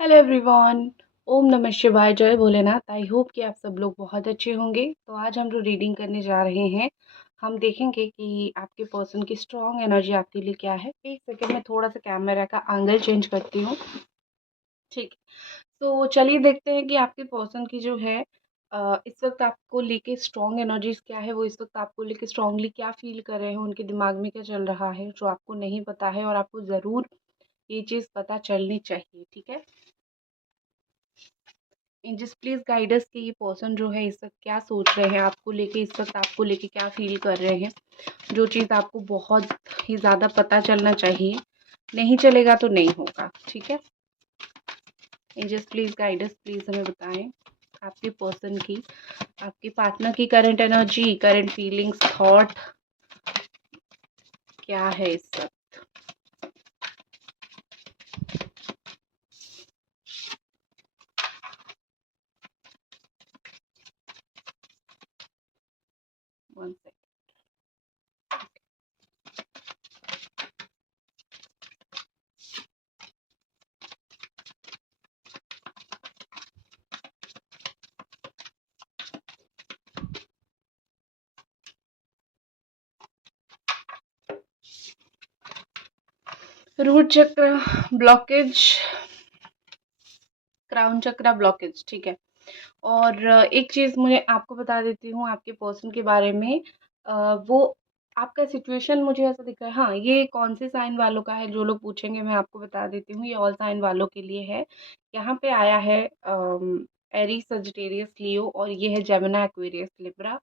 Hello everyone. ओम नमः शिवाय, जय भोलेनाथ। आई होप कि आप सब लोग बहुत अच्छे होंगे। तो आज हम जो रीडिंग करने जा रहे हैं, हम देखेंगे कि आपके पर्सन की स्ट्रॉन्ग एनर्जी आपके लिए क्या है। एक सेकंड में थोड़ा सा कैमरा का एंगल चेंज करती हूँ। ठीक। तो चलिए देखते हैं कि आपके पर्सन की जो है इस वक्त आपको लेके स्ट्रॉन्ग एनर्जीज क्या है। वो इस वक्त आपको लेके स्ट्रांगली क्या फील कर रहे हैं, उनके दिमाग में क्या चल रहा है जो आपको नहीं पता है, और आपको ज़रूर ये चीज़ पता चलनी चाहिए। ठीक है। एंजल्स प्लीज गाइड अस कि ये पर्सन जो है इस वक्त क्या सोच रहे हैं आपको लेके, इस वक्त आपको लेके क्या फील कर रहे हैं। जो चीज़ आपको बहुत ही ज़्यादा पता चलना चाहिए, नहीं चलेगा तो नहीं होगा। ठीक है। Angels please guide us, please हमें बताएं आपके पर्सन की, आपके पार्टनर की current energy, current feelings, thought क्या है इस वक्त। One second. Root chakra blockage, crown chakra blockage. ठीक है। और एक चीज़ मुझे आपको बता देती हूँ आपके पर्सन के बारे में। वो आपका सिचुएशन मुझे ऐसा दिख रहा है। हाँ, ये कौन से साइन वालों का है, जो लोग पूछेंगे मैं आपको बता देती हूँ। ये ऑल साइन वालों के लिए है। यहाँ पे आया है एरीज, सजिटेरियस, लियो, और ये है जेमिनी, एक्वेरियस, लिब्रा,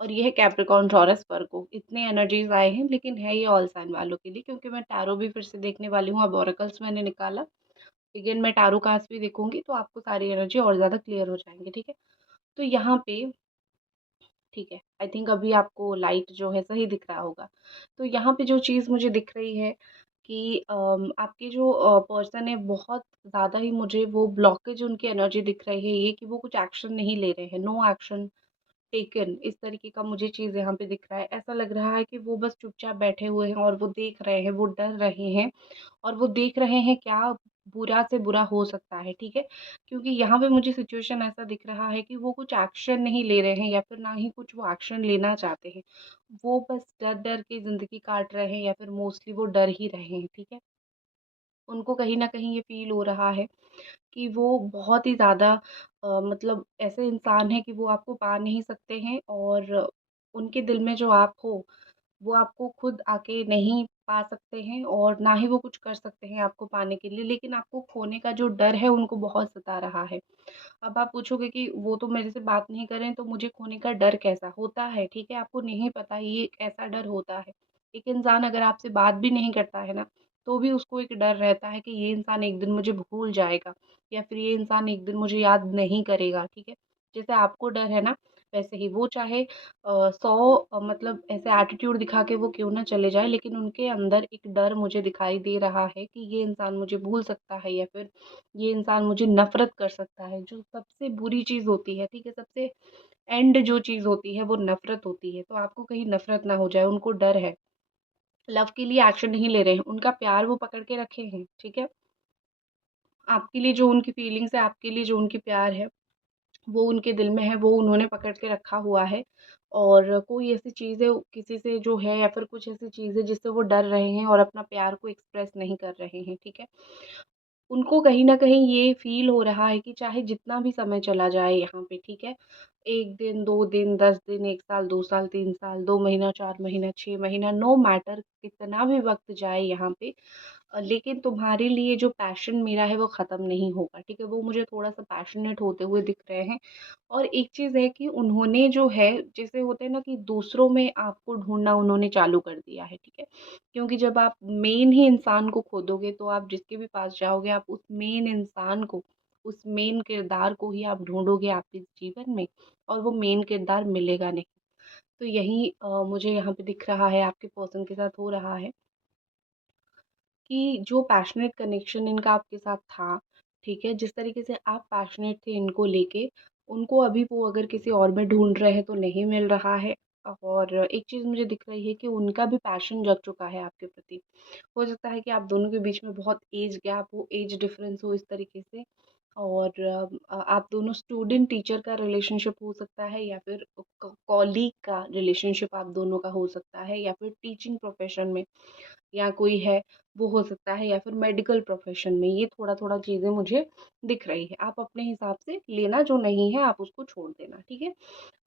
और ये है कैप्रिकॉर्न, टॉरस, वर्गो। इतने एनर्जीज आए हैं, लेकिन है ये ऑल साइन वालों के लिए, क्योंकि मैं टैरो भी फिर से देखने वाली हूँ। अब ओरेकल्स मैंने निकाला, अगेन मैं टारो कार्ड्स भी देखूंगी, तो आपको सारी एनर्जी और ज़्यादा क्लियर हो जाएंगे। ठीक है। तो यहाँ पे ठीक है, आई थिंक अभी आपको लाइट जो है सही दिख रहा होगा। तो यहाँ पे जो चीज़ मुझे दिख रही है कि आपके जो पर्सन है, बहुत ज़्यादा ही मुझे वो ब्लॉकेज उनकी एनर्जी दिख रही है, ये कि वो कुछ एक्शन नहीं ले रहे हैं। नो एक्शन टेकन, इस तरीके का मुझे चीज़ यहाँ पे दिख रहा है। ऐसा लग रहा है कि वो बस चुपचाप बैठे हुए हैं और वो देख रहे हैं, वो डर रहे हैं, और वो देख रहे हैं क्या बुरा से बुरा हो सकता है। ठीक है। क्योंकि यहाँ पे मुझे सिचुएशन ऐसा दिख रहा है कि वो कुछ एक्शन नहीं ले रहे हैं, या फिर ना ही कुछ वो एक्शन लेना चाहते हैं। वो बस डर डर के ज़िंदगी काट रहे हैं, या फिर मोस्टली वो डर ही रहे हैं। ठीक है। उनको कहीं न कहीं ये फ़ील हो रहा है कि वो बहुत ही ज़्यादा मतलब ऐसे इंसान हैं कि वो आपको पा नहीं सकते हैं, और उनके दिल में जो आप हो, वो आपको खुद आके नहीं पा सकते हैं, और ना ही वो कुछ कर सकते हैं आपको पाने के लिए। लेकिन आपको खोने का जो डर है, उनको बहुत सता रहा है। अब आप पूछोगे कि वो तो मेरे से बात नहीं कर रहे हैं, तो मुझे खोने का डर कैसा होता है। ठीक है। आपको नहीं पता ये एक ऐसा डर होता है। एक इंसान अगर आपसे बात भी नहीं करता है ना, तो भी उसको एक डर रहता है कि ये इंसान एक दिन मुझे भूल जाएगा, या फिर ये इंसान एक दिन मुझे याद नहीं करेगा। ठीक है। जैसे आपको डर है ना, वैसे ही वो चाहे 100 मतलब ऐसे एटीट्यूड दिखा के वो क्यों ना चले जाए, लेकिन उनके अंदर एक डर मुझे दिखाई दे रहा है कि ये इंसान मुझे भूल सकता है, या फिर ये इंसान मुझे नफ़रत कर सकता है। जो सबसे बुरी चीज़ होती है, ठीक है, सबसे एंड जो चीज़ होती है, वो नफ़रत होती है। तो आपको कहीं नफ़रत ना हो जाए, उनको डर है। लव के लिए एक्शन नहीं ले रहे हैं, उनका प्यार वो पकड़ के रखे हैं। ठीक है। आपके लिए जो उनकी फीलिंग्स है, आपके लिए जो उनकी प्यार है, वो उनके दिल में है, वो उन्होंने पकड़ के रखा हुआ है। और कोई ऐसी चीज़ है किसी से जो है, या फिर कुछ ऐसी चीज़ है जिससे वो डर रहे हैं और अपना प्यार को एक्सप्रेस नहीं कर रहे हैं। ठीक है। उनको कहीं न कहीं ये फ़ील हो रहा है कि चाहे जितना भी समय चला जाए यहाँ पे, ठीक है? 1 दिन, 2 दिन, 10 दिन, 1 साल, 2 साल, 3 साल, 2 महीना, 4 महीना, 6 महीना, नो मैटर कितना भी वक़्त जाए यहाँ पे, लेकिन तुम्हारे लिए जो पैशन मेरा है वो ख़त्म नहीं होगा। ठीक है? वो मुझे थोड़ा-सा पैशनेट होते हुए दिख रहे हैं। और एक चीज़ है कि उन्होंने जो है, जैसे होते हैं ना कि दूसरों में आपको ढूँढना उन्होंने चालू कर दिया है। ठीक है? क्योंकि जब आप मेन ही इंसान को खो दोगे, तो आप जिसके भी पास जाओगे, आप उस मेन इंसान को, उस मेन किरदार को ही आप ढूँढोगे आपके जीवन में, और वो मेन किरदार मिलेगा नहीं। तो यही मुझे यहाँ पे दिख रहा है आपके पर्सन के साथ हो रहा है, कि जो पैशनेट कनेक्शन इनका आपके साथ था, ठीक है, जिस तरीके से आप पैशनेट थे इनको लेके, उनको अभी वो अगर किसी और में ढूँढ रहे हैं तो नहीं मिल रहा है। और एक चीज़ मुझे दिख रही है कि उनका भी पैशन जग चुका है आपके प्रति। हो सकता है कि आप दोनों के बीच में बहुत एज गैप हो, एज डिफरेंस हो इस तरीके से, और आप दोनों स्टूडेंट टीचर का रिलेशनशिप हो सकता है, या फिर कॉलीग का रिलेशनशिप आप दोनों का हो सकता है, या फिर टीचिंग प्रोफेशन में या कोई है वो हो सकता है, या फिर मेडिकल प्रोफेशन में। ये थोड़ा थोड़ा चीज़ें मुझे दिख रही है। आप अपने हिसाब से लेना, जो नहीं है आप उसको छोड़ देना, ठीक है।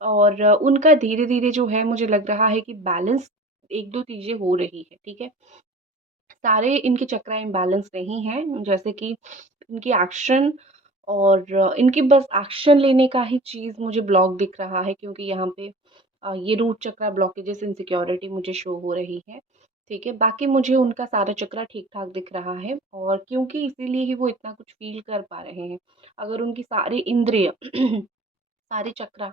और उनका धीरे धीरे जो है मुझे लग रहा है कि बैलेंस एक दो चीज़ें हो रही है, ठीक है। सारे इनके चक्र इम्बैलेंस नहीं हैं, जैसे कि इनकी एक्शन और इनकी बस एक्शन लेने का ही चीज़ मुझे ब्लॉक दिख रहा है, क्योंकि यहाँ पे ये रूट चक्र ब्लॉकेजेस, इनसिक्योरिटी मुझे शो हो रही है, ठीक है। बाकी मुझे उनका सारा चक्र ठीक-ठाक दिख रहा है, और क्योंकि इसीलिए ही वो इतना कुछ फ़ील कर पा रहे हैं। अगर उनकी सारी इंद्रिय सारे चक्रा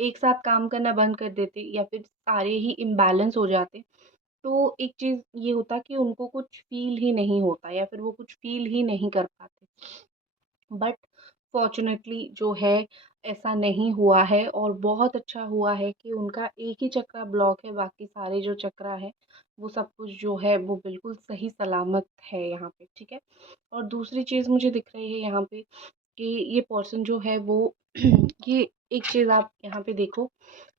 एक साथ काम करना बंद कर देते, या फिर सारे ही इम्बैलेंस हो जाते, तो एक चीज़ ये होता कि उनको कुछ फ़ील ही नहीं होता, या फिर वो कुछ फ़ील ही नहीं कर पाते। बट फॉर्च्यूनेटली जो है ऐसा नहीं हुआ है, और बहुत अच्छा हुआ है कि उनका एक ही चक्रा ब्लॉक है, बाकी सारे जो चक्रा है वो सब कुछ जो है वो बिल्कुल सही सलामत है यहाँ पे, ठीक है। और दूसरी चीज़ मुझे दिख रही है यहाँ पे कि ये पर्सन जो है वो ये एक चीज़ आप यहाँ पे देखो,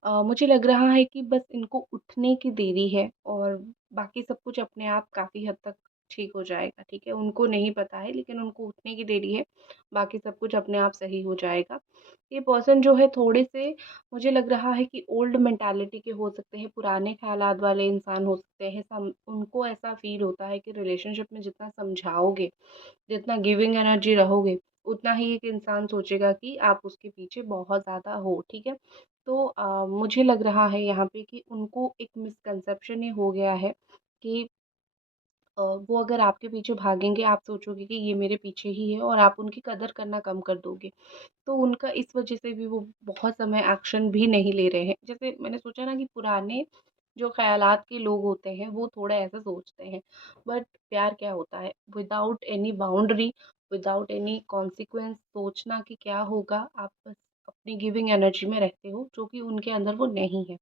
मुझे लग रहा है कि बस इनको उठने की देरी है, और बाकी सब कुछ अपने आप काफ़ी हद तक ठीक हो जाएगा, ठीक है। उनको नहीं पता है, लेकिन उनको उठने की देरी है, बाकी सब कुछ अपने आप सही हो जाएगा। ये पर्सन जो है थोड़े से, मुझे लग रहा है कि ओल्ड मेंटालिटी के हो सकते हैं, पुराने ख़्यालात वाले इंसान हो सकते हैं। उनको ऐसा फ़ील होता है कि रिलेशनशिप में जितना समझाओगे, जितना गिविंग एनर्जी रहोगे, उतना ही एक इंसान सोचेगा कि आप उसके पीछे बहुत ज़्यादा हो, ठीक है। तो मुझे लग रहा है यहाँ पे कि उनको एक मिसकंसेप्शन ये हो गया है कि वो अगर आपके पीछे भागेंगे, आप सोचोगे कि ये मेरे पीछे ही है, और आप उनकी कदर करना कम कर दोगे। तो उनका इस वजह से भी वो बहुत समय एक्शन भी नहीं ले रहे हैं। जैसे मैंने सोचा ना कि पुराने जो ख़यालात के लोग होते हैं वो थोड़ा ऐसा सोचते हैं, बट प्यार क्या होता है? Without any boundary, without any consequence सोचना कि क्या होगा, आप बस अपनी गिविंग एनर्जी में रहते हो, जो कि उनके अंदर वो नहीं है।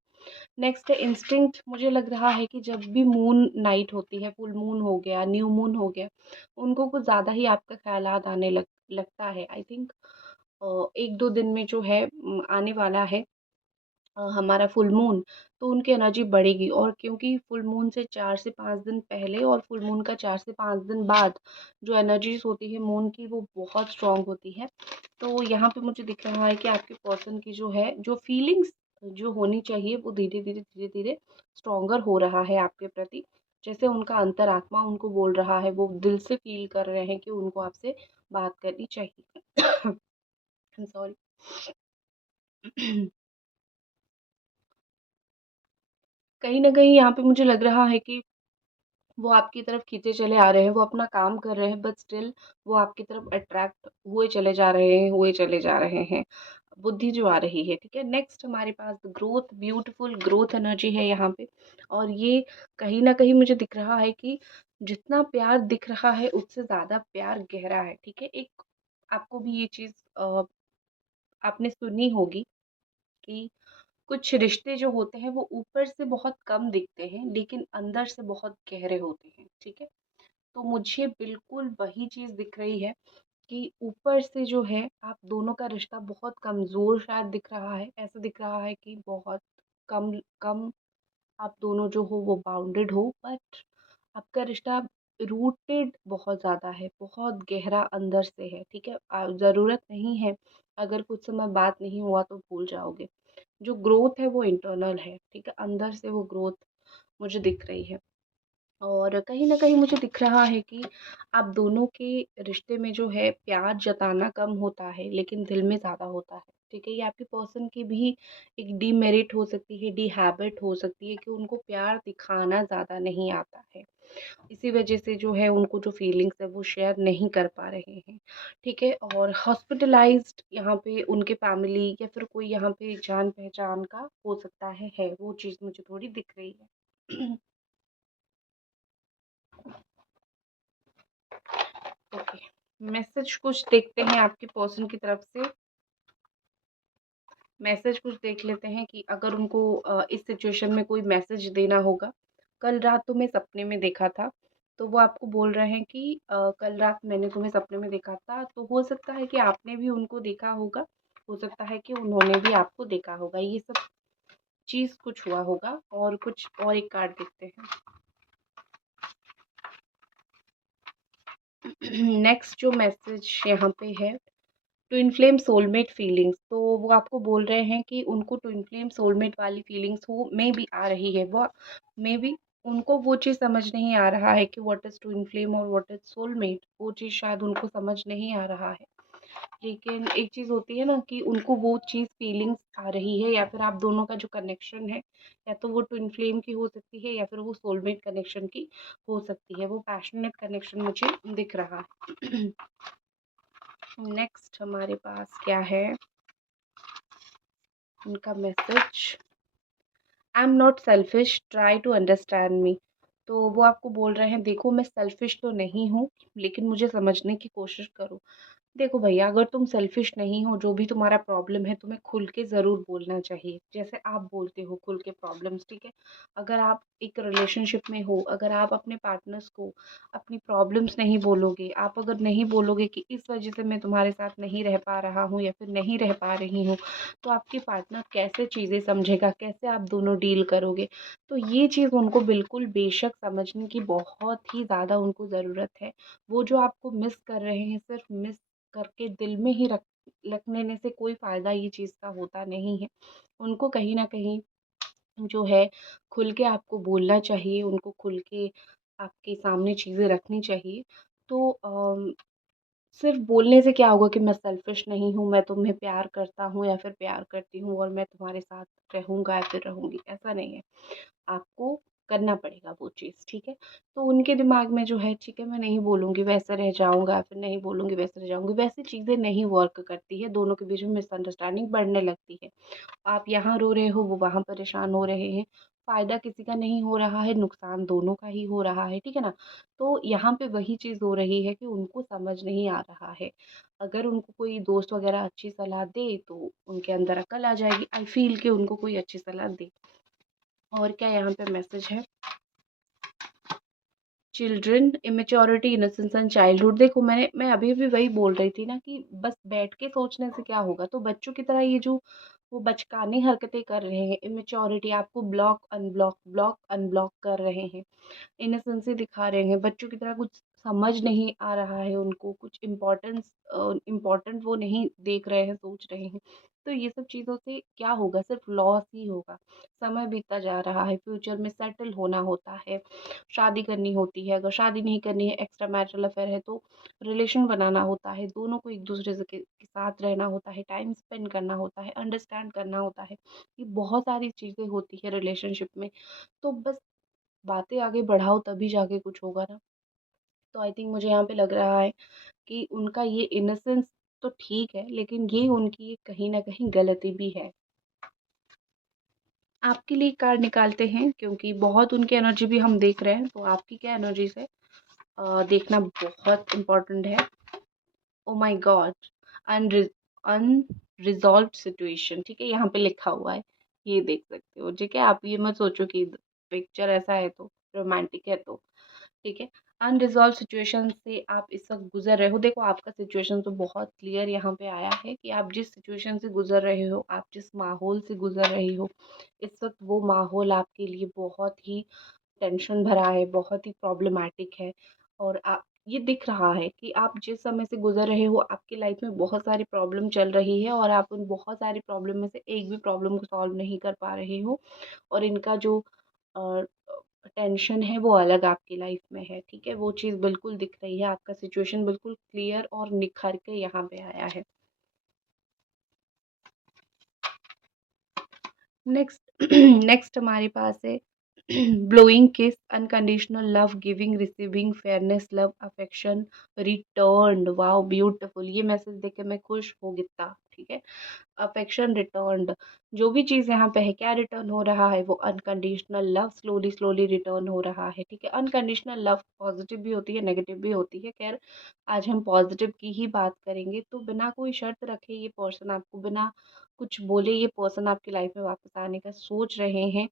नेक्स्ट है इंस्टिंक्ट। मुझे लग रहा है कि जब भी मून नाइट होती है, फुल मून हो गया, न्यू मून हो गया, उनको कुछ ज़्यादा ही आपका ख़यालात आने लगता है। आई थिंक 1-2 दिन में जो है आने वाला है हमारा फुल मून, तो उनकी एनर्जी बढ़ेगी, और क्योंकि फुल मून से 4 से 5 दिन पहले और फुल मून का 4 से 5 दिन बाद जो एनर्जीज़ होती है मून की, वो बहुत स्ट्रॉन्ग होती है। तो यहाँ पे मुझे दिख रहा है कि आपके पर्सन की जो है, जो फीलिंग्स जो होनी चाहिए, वो धीरे-धीरे, धीरे-धीरे स्ट्रॉन्गर हो रहा है आपके प्रति। जैसे उनका अंतरात्मा उनको बोल रहा है, वो दिल से फ़ील कर रहे हैं कि उनको आपसे बात करनी चाहिए। I am sorry. कहीं न कहीं यहाँ पे मुझे लग रहा है कि वो आपकी तरफ खींचे चले आ रहे हैं, वो अपना काम कर रहे हैं, बट स्टिल वो आपकी तरफ अट्रैक्ट हुए चले जा रहे हैं, हुए चले जा रहे हैं। बुद्धि जो आ रही है, ठीक है। नेक्स्ट हमारे पास ग्रोथ, ब्यूटीफुल ग्रोथ एनर्जी है यहाँ पे, और ये कहीं न कहीं मुझे दिख रहा है कि जितना प्यार दिख रहा है उससे ज़्यादा प्यार गहरा है, ठीक है। एक आपको भी ये चीज़ आपने सुनी होगी कि कुछ रिश्ते जो होते हैं वो ऊपर से बहुत कम दिखते हैं, लेकिन अंदर से बहुत गहरे होते हैं, ठीक है। तो मुझे बिल्कुल वही चीज़ दिख रही है कि ऊपर से जो है आप दोनों का रिश्ता बहुत कमज़ोर शायद दिख रहा है। ऐसा दिख रहा है कि बहुत कम कम आप दोनों जो हो वो बाउंडेड हो, बट आपका रिश्ता रूटेड बहुत ज़्यादा है, बहुत गहरा अंदर से है, ठीक है। ज़रूरत नहीं है, अगर कुछ समय बात नहीं हुआ तो भूल जाओगे। जो ग्रोथ है वो इंटरनल है, ठीक है, अंदर से वो ग्रोथ मुझे दिख रही है। और कहीं न कहीं मुझे दिख रहा है कि आप दोनों के रिश्ते में जो है प्यार जताना कम होता है, लेकिन दिल में ज़्यादा होता है, ठीक है। ये आपके पर्सन की भी एक डीमेरिट हो सकती है, डीहैबिट हो सकती है कि उनको प्यार दिखाना ज़्यादा नहीं आता है। इसी वजह से जो है उनको जो फीलिंग्स है वो शेयर नहीं कर पा रहे हैं, ठीक है। और हॉस्पिटलाइज़्ड यहाँ पे उनके फैमिली या फिर कोई यहाँ पे जान-पहचान का हो सकता है, वो चीज़ मुझे थोड़ी दिख रही है। ओके, मैसेज कुछ देखते हैं आपके पर्सन की तरफ से। मैसेज कुछ देख लेते हैं कि अगर उनको इस सिचुएशन में कोई मैसेज देना होगा। कल रात तुम्हें सपने में देखा था, तो वो आपको बोल रहे हैं कि कल रात मैंने तुम्हें सपने में देखा था, तो हो सकता है कि आपने भी उनको देखा होगा, हो सकता है कि उन्होंने भी आपको देखा होगा। ये सब चीज़ कुछ हुआ होगा। और कुछ और एक कार्ड देखते हैं। नेक्स्ट जो मैसेज यहाँ पे है, ट्विन फ्लेम सोलमेट फीलिंग्स, तो वो आपको बोल रहे हैं कि उनको ट्विन फ्लेम सोलमेट वाली फीलिंग्स हो मे बी आ रही है। वो मे बी उनको वो चीज़ समझ नहीं आ रहा है कि व्हाट इज़ ट्विन फ्लेम और व्हाट इज़ सोलमेट, वो चीज़ शायद उनको समझ नहीं आ रहा है। लेकिन एक चीज़ होती है ना कि उनको वो चीज़ फीलिंग्स आ रही है, या फिर आप दोनों का जो कनेक्शन है, या तो वो ट्विन फ्लेम की हो सकती है या फिर वो सोलमेट कनेक्शन की हो सकती है। वो पैशनेट कनेक्शन मुझे दिख रहा है। नेक्स्ट हमारे पास क्या है, उनका message, I am not selfish, try to understand me. तो वो आपको बोल रहे हैं, देखो मैं सेल्फिश तो नहीं हूँ, लेकिन मुझे समझने की कोशिश करो। देखो भैया, अगर तुम सेल्फिश नहीं हो, जो भी तुम्हारा प्रॉब्लम है तुम्हें खुल के ज़रूर बोलना चाहिए, जैसे आप बोलते हो खुल के प्रॉब्लम्स, ठीक है। अगर आप एक रिलेशनशिप में हो, अगर आप अपने पार्टनर्स को अपनी प्रॉब्लम्स नहीं बोलोगे, आप अगर नहीं बोलोगे कि इस वजह से मैं तुम्हारे साथ नहीं रह पा रहा हूँ या फिर नहीं रह पा रही हूँ, तो आपकी पार्टनर कैसे चीज़ें समझेगा, कैसे आप दोनों डील करोगे। तो ये चीज़ उनको बिल्कुल बेशक समझने की बहुत ही ज़्यादा उनको ज़रूरत है। वो जो आपको मिस कर रहे हैं, सिर्फ मिस करके दिल में ही रख लेने से कोई फ़ायदा ये चीज़ का होता नहीं है। उनको कहीं न कहीं जो है खुल के आपको बोलना चाहिए, उनको खुल के आपके सामने चीज़ें रखनी चाहिए। तो सिर्फ़ बोलने से क्या होगा कि मैं सेल्फ़िश नहीं हूँ, मैं तुम्हें प्यार करता हूँ या फिर प्यार करती हूँ और मैं तुम्हारे साथ रहूँगा या फिर रहूँगी, ऐसा नहीं है। आपको करना पड़ेगा वो चीज़, ठीक है? तो उनके दिमाग में जो है, ठीक है, मैं नहीं बोलूँगी वैसे रह जाऊँगा, फिर नहीं बोलूँगी वैसे रह जाऊँगी, वैसी चीज़ें नहीं वर्क करती है, दोनों के बीच में मिसअंडरस्टैंडिंग बढ़ने लगती है। आप यहाँ रो रहे हो, वो वहाँ परेशान हो रहे हैं, फ़ायदा किसी का नहीं हो रहा है, नुकसान दोनों का ही हो रहा है, ठीक है ना? तो यहाँ पे वही चीज़ हो रही है कि उनको समझ नहीं आ रहा है। अगर उनको कोई दोस्त वग़ैरह अच्छी सलाह दे, तो उनके अंदर अक्ल आ जाएगी। आई फ़ील कि उनको कोई अच्छी सलाह दे। और क्या यहाँ पे मैसेज है, children, immaturity, innocence and childhood. देखो मैं अभी भी वही बोल रही थी ना कि बस बैठ के सोचने से क्या होगा। तो बच्चों की तरह ये जो वो बचकानी हरकतें कर रहे हैं, इमेच्योरिटी, आपको ब्लॉक अनब्लॉक कर रहे हैं, इनोसेंसी दिखा रहे हैं, बच्चों की तरह कुछ समझ नहीं आ रहा है उनको, कुछ इम्पोर्टेंट वो नहीं देख रहे हैं, सोच रहे हैं। तो ये सब चीज़ों से क्या होगा, सिर्फ लॉस ही होगा। समय बीतता जा रहा है, फ्यूचर में सेटल होना होता है, शादी करनी होती है, अगर शादी नहीं करनी है, एक्स्ट्रा मैरिटल अफेयर है, तो रिलेशन बनाना होता है, दोनों को एक दूसरे से के साथ रहना होता है, टाइम स्पेंड करना होता है, अंडरस्टैंड करना होता है। ये बहुत सारी चीज़ें होती है रिलेशनशिप में। तो बस बातें आगे बढ़ाओ तभी जाके कुछ होगा ना। तो आई थिंक मुझे यहाँ पे लग रहा है कि उनका ये इनोसेंस तो ठीक है, लेकिन ये उनकी कहीं न कहीं गलती भी है। आपके लिए कार्ड निकालते हैं, क्योंकि बहुत उनकी एनर्जी भी हम देख रहे हैं, तो आपकी क्या एनर्जीज़ है देखना बहुत इम्पोर्टेंट है। Oh my God! Unre unresolved situation, ठीक है? यहाँ पे लिखा हुआ है, ये देख सकते हो, ठीक है? आप ये मत सोचो कि पिक्चर ऐसा है तो रोमांटिक है तो, ठीक है? अनरिज़ॉल्व्ड सिचुएशन से आप इस वक़्त गुज़र रहे हो। देखो, आपका सिचुएशन तो बहुत क्लियर यहाँ पे आया है कि आप जिस सिचुएशन से गुज़र रहे हो, आप जिस माहौल से गुज़र रहे हो, इस वक़्त वो माहौल आपके लिए बहुत ही टेंशन भरा है, बहुत ही प्रॉब्लमैटिक है। और ये दिख रहा है कि आप जिस समय से गुज़र रहे हो, आपकी लाइफ़ में बहुत सारी प्रॉब्लम चल रही है और आप उन बहुत सारी प्रॉब्लम में से एक भी प्रॉब्लम को सॉल्व नहीं कर पा रहे हो, और इनका जो अ, टेंशन है वो अलग आपकी लाइफ़ में है, ठीक है? वो चीज़ बिल्कुल दिख रही है, आपका सिचुएशन बिल्कुल क्लियर और निखर के यहाँ पे आया है। नेक्स्ट नेक्स्ट हमारे पास है ब्लोइंग किस, unconditional love, giving receiving, fairness, love, affection, returned. Wow beautiful, ये मैसेज देख के मैं खुश हो गया। ठीक है, अफेक्शन रिटर्न्ड, जो भी चीज़ यहाँ पे है, क्या रिटर्न हो रहा है, वो unconditional love slowly slowly return हो रहा है। ठीक है, अनकंडीशनल लव पॉजिटिव भी होती है, नेगेटिव भी होती है। खैर आज हम पॉजिटिव की ही बात करेंगे। तो बिना कोई शर्त रखे ये पर्सन आपको, बिना कुछ बोले, ये पर्सन आपकी लाइफ में वापस आने का सोच रहे हैं।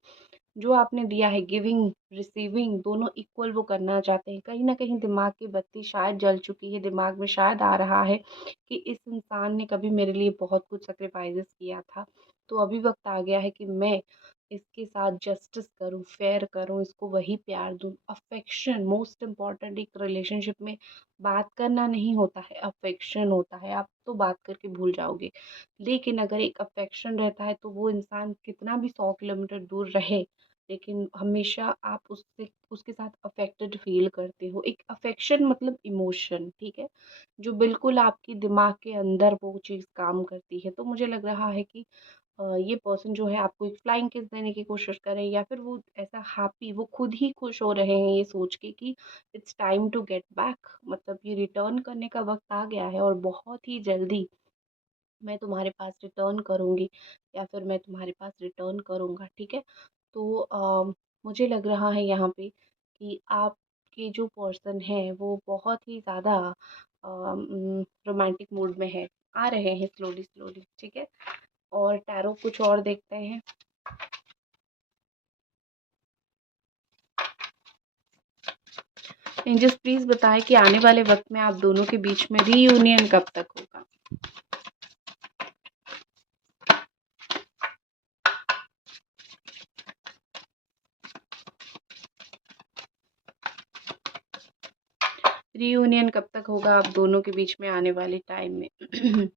जो आपने दिया है, गिविंग रिसीविंग दोनों इक्वल वो करना चाहते हैं। कहीं ना कहीं दिमाग की बत्ती शायद जल चुकी है, दिमाग में शायद आ रहा है कि इस इंसान ने कभी मेरे लिए बहुत कुछ सेक्रीफाइसेस किया था, तो अभी वक्त आ गया है कि मैं इसके साथ जस्टिस करूं, फेयर करूं, इसको वही प्यार दूं। अफेक्शन मोस्ट इम्पॉर्टेंट, एक रिलेशनशिप में बात करना नहीं होता है, अफेक्शन होता है। आप तो बात करके भूल जाओगे, लेकिन अगर एक अफेक्शन रहता है तो वो इंसान कितना भी 100 किलोमीटर दूर रहे, लेकिन हमेशा आप उससे, उसके साथ अफेक्टेड फील करते हो। एक अफेक्शन मतलब इमोशन, ठीक है, जो बिल्कुल आपकी दिमाग के अंदर वो चीज़ काम करती है। तो मुझे लग रहा है कि ये पर्सन जो है आपको एक फ्लाइंग किस देने की कोशिश करे, या फिर वो ऐसा हैप्पी, वो खुद ही खुश हो रहे हैं ये सोच के कि it's time to get back, मतलब ये रिटर्न करने का वक्त आ गया है और बहुत ही जल्दी मैं तुम्हारे पास रिटर्न करूँगी, या फिर मैं तुम्हारे पास रिटर्न करूँगा। ठीक है, तो मुझे लग रहा है यहाँ पे कि आपके जो पर्सन है वो बहुत ही ज़्यादा रोमांटिक मूड में है, आ रहे हैं स्लोली स्लोली। ठीक है, और टैरो कुछ और देखते हैं। एंजल्स प्लीज बताएं कि आने वाले वक्त में आप दोनों के बीच में रीयूनियन कब तक होगा। रीयूनियन कब तक होगा आप दोनों के बीच में आने वाले टाइम में।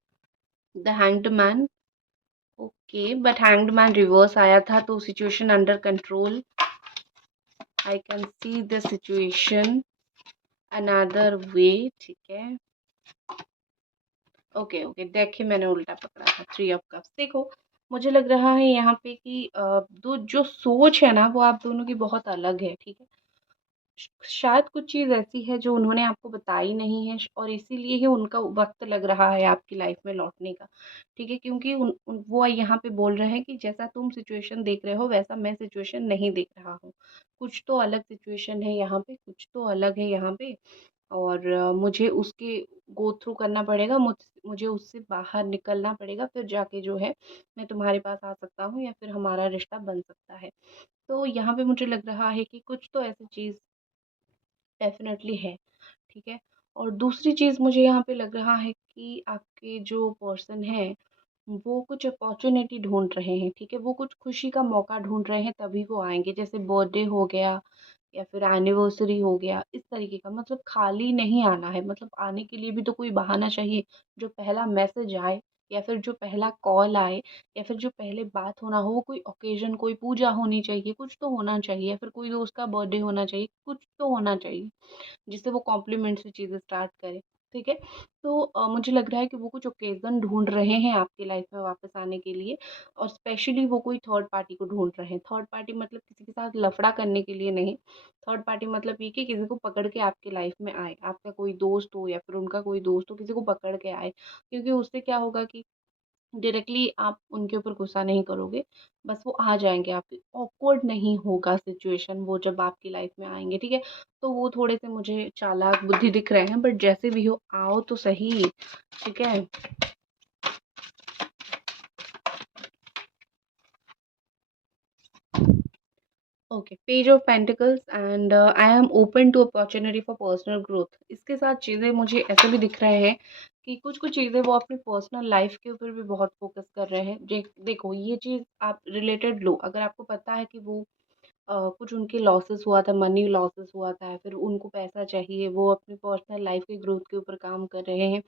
The hanged man, okay, but hanged man reverse आया था, तो situation under control. I can see the situation another way. ठीक है, ओके ओके, देखिए मैंने उल्टा पकड़ा था, 3 ऑफ कप्स। देखो मुझे लग रहा है यहाँ पे कि दो जो सोच है ना वो आप दोनों की बहुत अलग है। ठीक है, शायद कुछ चीज़ ऐसी है जो उन्होंने आपको बताई नहीं है, और इसीलिए ही उनका वक्त लग रहा है आपकी लाइफ में लौटने का। ठीक है, क्योंकि वो यहाँ पे बोल रहे हैं कि जैसा तुम सिचुएशन देख रहे हो वैसा मैं सिचुएशन नहीं देख रहा हूँ। कुछ तो अलग सिचुएशन है यहाँ पे, कुछ तो अलग है यहाँ पे, और मुझे उसके गो थ्रू करना पड़ेगा, मुझे उससे बाहर निकलना पड़ेगा, फिर जाके जो है मैं तुम्हारे पास आ सकता हूँ, या फिर हमारा रिश्ता बन सकता है। तो यहाँ पे मुझे लग रहा है कि कुछ तो ऐसी चीज़ डेफ़िनेटली है। ठीक है, और दूसरी चीज़ मुझे यहाँ पे लग रहा है कि आपके जो पर्सन हैं, वो कुछ अपॉर्च्युनिटी ढूँढ रहे हैं। ठीक है, वो कुछ खुशी का मौका ढूँढ रहे हैं तभी वो आएँगे। जैसे बर्थडे हो गया या फिर एनिवर्सरी हो गया, इस तरीके का। मतलब खाली नहीं आना है, मतलब आने के लिए भी तो कोई बहाना चाहिए। जो पहला मैसेज आए, या फिर जो पहला कॉल आए, या फिर जो पहले बात होना हो, वो कोई ओकेज़न, कोई पूजा होनी चाहिए, कुछ तो होना चाहिए, या फिर कोई दोस्त का बर्थडे होना चाहिए, कुछ तो होना चाहिए। जिससे वो कॉम्प्लीमेंट से चीज़ें स्टार्ट करे। ठीक है, तो मुझे लग रहा है कि वो कुछ ओकेज़न ढूँढ रहे हैं आपकी लाइफ में वापस आने के लिए, और स्पेशली वो कोई थर्ड पार्टी को ढूँढ रहे हैं। थर्ड पार्टी मतलब किसी के साथ लफड़ा करने के लिए नहीं। थर्ड पार्टी मतलब ये कि किसी को पकड़ के आपकी लाइफ में आए, आपका कोई दोस्त हो या फिर उनका कोई दोस्त हो, किसी को पकड़ के आए। क्योंकि उससे क्या होगा कि डायरेक्टली आप उनके ऊपर गुस्सा नहीं करोगे, बस वो आ जाएँगे आपके, ऑकवर्ड नहीं होगा सिचुएशन वो जब आपकी लाइफ में आएँगे। ठीक है? तो वो थोड़े-से मुझे चालाक बुद्धि दिख रहे हैं, बट जैसे भी हो आओ तो सही, ठीक है? Okay, page of pentacles and I am open to opportunity for personal growth. इसके साथ चीज़ें मुझे ऐसे भी दिख रहे हैं कि कुछ-कुछ चीज़ें वो अपनी पर्सनल लाइफ के ऊपर भी बहुत फ़ोकस कर रहे हैं। देखो ये चीज़ आप रिलेटेड लो, अगर आपको पता है कि वो कुछ उनके लॉसेस हुआ था, मनी लॉसेस हुआ था, फिर उनको पैसा चाहिए, वो अपनी पर्सनल लाइफ के ग्रोथ के ऊपर काम कर रहे हैं,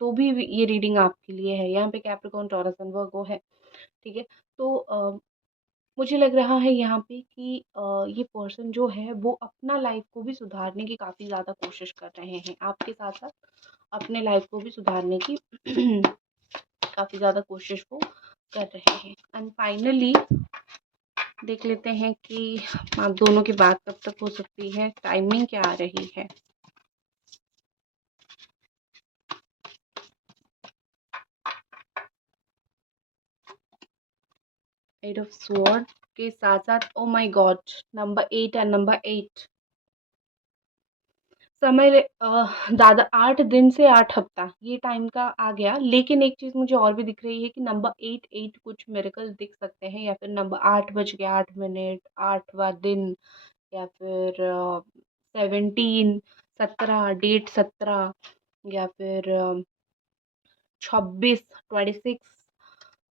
तो भी ये रीडिंग आपके लिए है। यहाँ पे कैप्रिकॉर्न, टॉरस एंड वर्गो है। ठीक है? तो मुझे लग रहा है यहाँ पे कि ये पर्सन जो है वो अपना लाइफ को भी सुधारने की काफ़ी ज़्यादा कोशिश कर रहे हैं। आपके साथ-साथ अपने लाइफ को भी सुधारने की काफ़ी ज़्यादा कोशिश वो कर रहे हैं। एंड फाइनली देख लेते हैं कि आप दोनों की बात कब तक हो सकती है, टाइमिंग क्या आ रही है। एट ऑफ स्वॉर्ड के साथ साथ oh my God, number 8 and number 8 समय ज़्यादा 8 दिन से 8 हफ्ता ये टाइम का आ गया, लेकिन एक चीज़ मुझे और भी दिख रही है कि नंबर 8 कुछ मिरेकल दिख सकते हैं, या फिर नंबर 8 बज के 8 मिनट, 8वां दिन, या फिर 17 17 डेट 17, या फिर 26 26,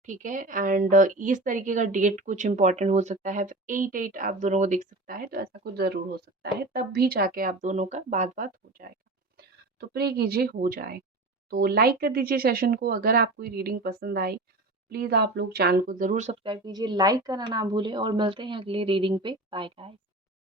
ठीक है। एंड इस तरीके का डेट कुछ इंपॉर्टेंट हो सकता है, 8 आप दोनों को दिख सकता है, तो ऐसा कुछ ज़रूर हो सकता है, तब भी जाके आप दोनों का बात बात हो जाएगा। तो प्रे कीजिए हो जाए। तो लाइक कर दीजिए सेशन को, अगर आपको ये रीडिंग पसंद आई प्लीज़ आप लोग चैनल को ज़रूर सब्सक्राइब कीजिए, लाइक करना ना भूलें, और मिलते हैं अगले रीडिंग पे। Bye guys.